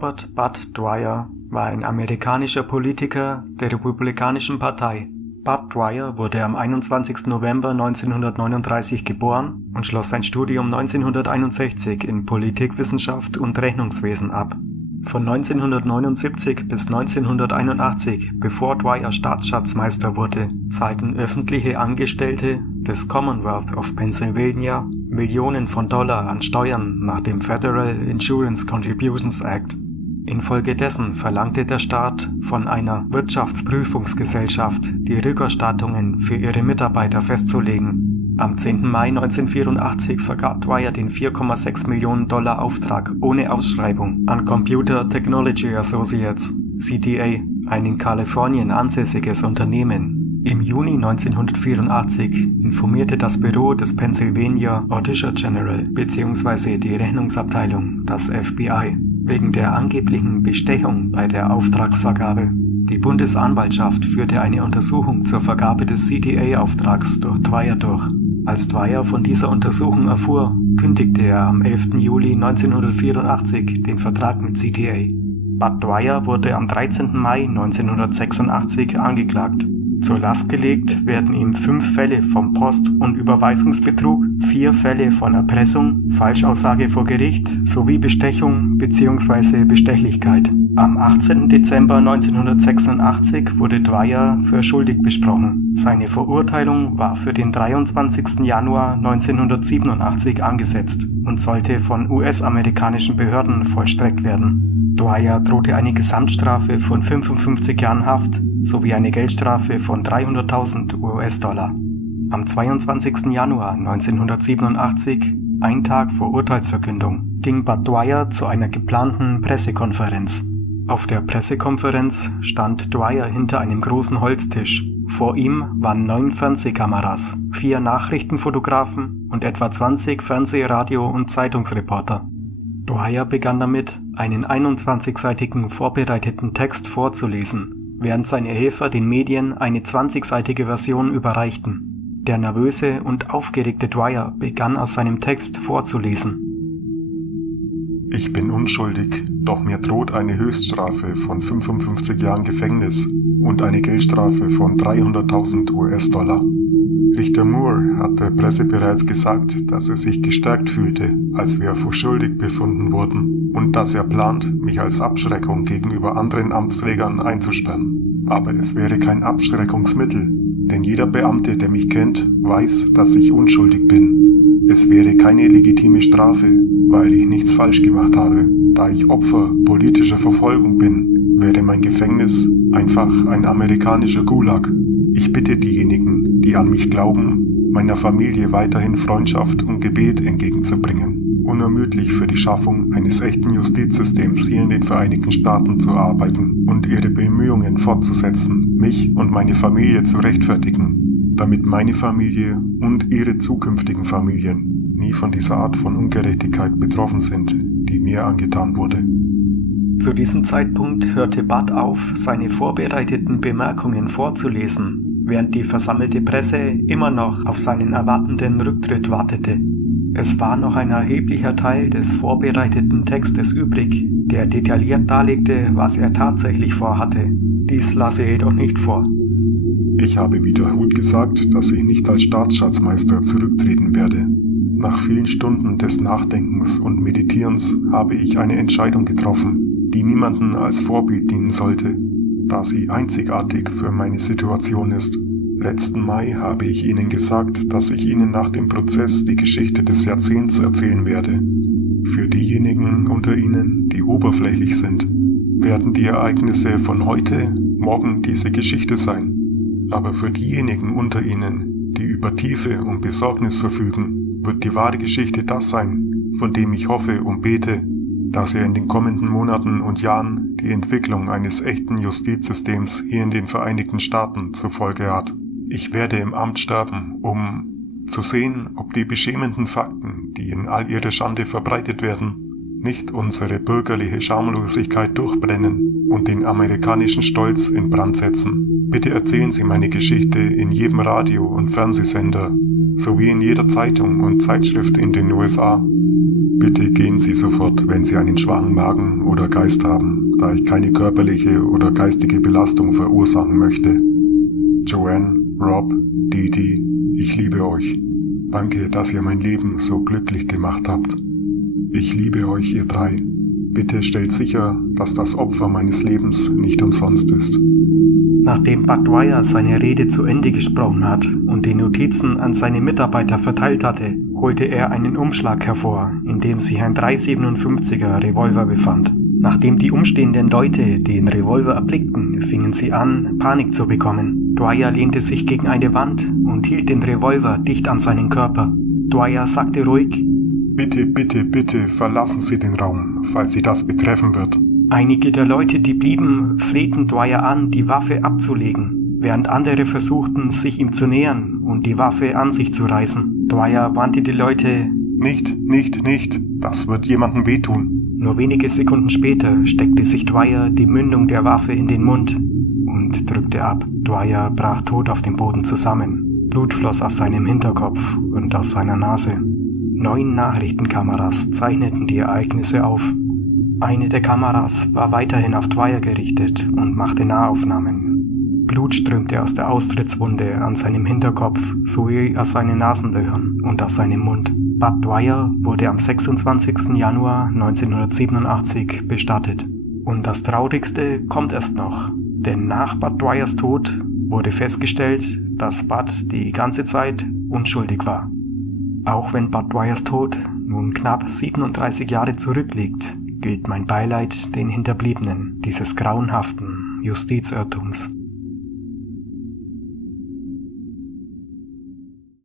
Robert Budd Dwyer war ein amerikanischer Politiker der Republikanischen Partei. Budd Dwyer wurde am 21. November 1939 geboren und schloss sein Studium 1961 in Politikwissenschaft und Rechnungswesen ab. Von 1979 bis 1981, bevor Dwyer Staatsschatzmeister wurde, zahlten öffentliche Angestellte des Commonwealth of Pennsylvania Millionen von Dollar an Steuern nach dem Federal Insurance Contributions Act. Infolgedessen verlangte der Staat von einer Wirtschaftsprüfungsgesellschaft, die Rückerstattungen für ihre Mitarbeiter festzulegen. Am 10. Mai 1984 vergab Dwyer den $4,6 Millionen Auftrag ohne Ausschreibung an Computer Technology Associates, CTA, ein in Kalifornien ansässiges Unternehmen. Im Juni 1984 informierte das Büro des Pennsylvania Auditor General bzw. die Rechnungsabteilung, das FBI, wegen der angeblichen Bestechung bei der Auftragsvergabe. Die Bundesanwaltschaft führte eine Untersuchung zur Vergabe des CTA-Auftrags durch Dwyer durch. Als Dwyer von dieser Untersuchung erfuhr, kündigte er am 11. Juli 1984 den Vertrag mit CTA. Budd Dwyer wurde am 13. Mai 1986 angeklagt. Zur Last gelegt werden ihm 5 Fälle von Post- und Überweisungsbetrug, 4 Fälle von Erpressung, Falschaussage vor Gericht sowie Bestechung bzw. Bestechlichkeit. Am 18. Dezember 1986 wurde Dwyer für schuldig besprochen. Seine Verurteilung war für den 23. Januar 1987 angesetzt und sollte von US-amerikanischen Behörden vollstreckt werden. Dwyer drohte eine Gesamtstrafe von 55 Jahren Haft sowie eine Geldstrafe von $300.000 US-Dollar. Am 22. Januar 1987, ein Tag vor Urteilsverkündung, ging Budd Dwyer zu einer geplanten Pressekonferenz. Auf der Pressekonferenz stand Dwyer hinter einem großen Holztisch. Vor ihm waren 9 Fernsehkameras, 4 Nachrichtenfotografen und etwa 20 Fernseh-, Radio- und Zeitungsreporter. Dwyer begann damit, einen 21-seitigen vorbereiteten Text vorzulesen, während seine Helfer den Medien eine 20-seitige Version überreichten. Der nervöse und aufgeregte Dwyer begann aus seinem Text vorzulesen. Ich bin unschuldig, doch mir droht eine Höchststrafe von 55 Jahren Gefängnis und eine Geldstrafe von $300.000 US-Dollar. Richter Moore hat der Presse bereits gesagt, dass er sich gestärkt fühlte, als wir für schuldig befunden wurden, und dass er plant, mich als Abschreckung gegenüber anderen Amtsträgern einzusperren. Aber es wäre kein Abschreckungsmittel, denn jeder Beamte, der mich kennt, weiß, dass ich unschuldig bin. Es wäre keine legitime Strafe, weil ich nichts falsch gemacht habe. Da ich Opfer politischer Verfolgung bin, wäre mein Gefängnis einfach ein amerikanischer Gulag. Ich bitte diejenigen, die an mich glauben, meiner Familie weiterhin Freundschaft und Gebet entgegenzubringen, unermüdlich für die Schaffung eines echten Justizsystems hier in den Vereinigten Staaten zu arbeiten und ihre Bemühungen fortzusetzen, mich und meine Familie zu rechtfertigen, damit meine Familie und ihre zukünftigen Familien nie von dieser Art von Ungerechtigkeit betroffen sind, die mir angetan wurde. Zu diesem Zeitpunkt hörte Budd auf, seine vorbereiteten Bemerkungen vorzulesen, während die versammelte Presse immer noch auf seinen erwartenden Rücktritt wartete. Es war noch ein erheblicher Teil des vorbereiteten Textes übrig, der detailliert darlegte, was er tatsächlich vorhatte. Dies las er jedoch nicht vor. Ich habe wiederholt gesagt, dass ich nicht als Staatsschatzmeister zurücktreten werde. Nach vielen Stunden des Nachdenkens und Meditierens habe ich eine Entscheidung getroffen, die niemanden als Vorbild dienen sollte, da sie einzigartig für meine Situation ist. Letzten Mai habe ich Ihnen gesagt, dass ich Ihnen nach dem Prozess die Geschichte des Jahrzehnts erzählen werde. Für diejenigen unter Ihnen, die oberflächlich sind, werden die Ereignisse von heute, morgen diese Geschichte sein. Aber für diejenigen unter Ihnen, die über Tiefe und Besorgnis verfügen, wird die wahre Geschichte das sein, von dem ich hoffe und bete, dass er in den kommenden Monaten und Jahren die Entwicklung eines echten Justizsystems hier in den Vereinigten Staaten zur Folge hat. Ich werde im Amt sterben, um zu sehen, ob die beschämenden Fakten, die in all ihrer Schande verbreitet werden, nicht unsere bürgerliche Schamlosigkeit durchbrennen und den amerikanischen Stolz in Brand setzen. Bitte erzählen Sie meine Geschichte in jedem Radio- und Fernsehsender sowie in jeder Zeitung und Zeitschrift in den USA. Bitte gehen Sie sofort, wenn Sie einen schwachen Magen oder Geist haben, da ich keine körperliche oder geistige Belastung verursachen möchte. Joanne, Rob, Didi, ich liebe euch. Danke, dass ihr mein Leben so glücklich gemacht habt. Ich liebe euch, ihr drei. Bitte stellt sicher, dass das Opfer meines Lebens nicht umsonst ist. Nachdem Bud Dwyer seine Rede zu Ende gesprochen hat und die Notizen an seine Mitarbeiter verteilt hatte, holte er einen Umschlag hervor, in dem sich ein 357er Revolver befand. Nachdem die umstehenden Leute den Revolver erblickten, fingen sie an, Panik zu bekommen. Dwyer lehnte sich gegen eine Wand und hielt den Revolver dicht an seinen Körper. Dwyer sagte ruhig: Bitte, bitte, bitte verlassen Sie den Raum, falls Sie das betreffen wird. Einige der Leute, die blieben, flehten Dwyer an, die Waffe abzulegen, während andere versuchten, sich ihm zu nähern und die Waffe an sich zu reißen. Dwyer warnte die Leute: Nicht, nicht, nicht, das wird jemandem wehtun. Nur wenige Sekunden später steckte sich Dwyer die Mündung der Waffe in den Mund und drückte ab. Dwyer brach tot auf dem Boden zusammen. Blut floss aus seinem Hinterkopf und aus seiner Nase. 9 Nachrichtenkameras zeichneten die Ereignisse auf. Eine der Kameras war weiterhin auf Dwyer gerichtet und machte Nahaufnahmen. Blut strömte aus der Austrittswunde an seinem Hinterkopf sowie aus seinen Nasenlöchern und aus seinem Mund. Bud Dwyer wurde am 26. Januar 1987 bestattet. Und das Traurigste kommt erst noch, denn nach Bud Dwyers Tod wurde festgestellt, dass Bud die ganze Zeit unschuldig war. Auch wenn Bud Dwyers Tod nun knapp 37 Jahre zurückliegt, gilt mein Beileid den Hinterbliebenen dieses grauenhaften Justizirrtums.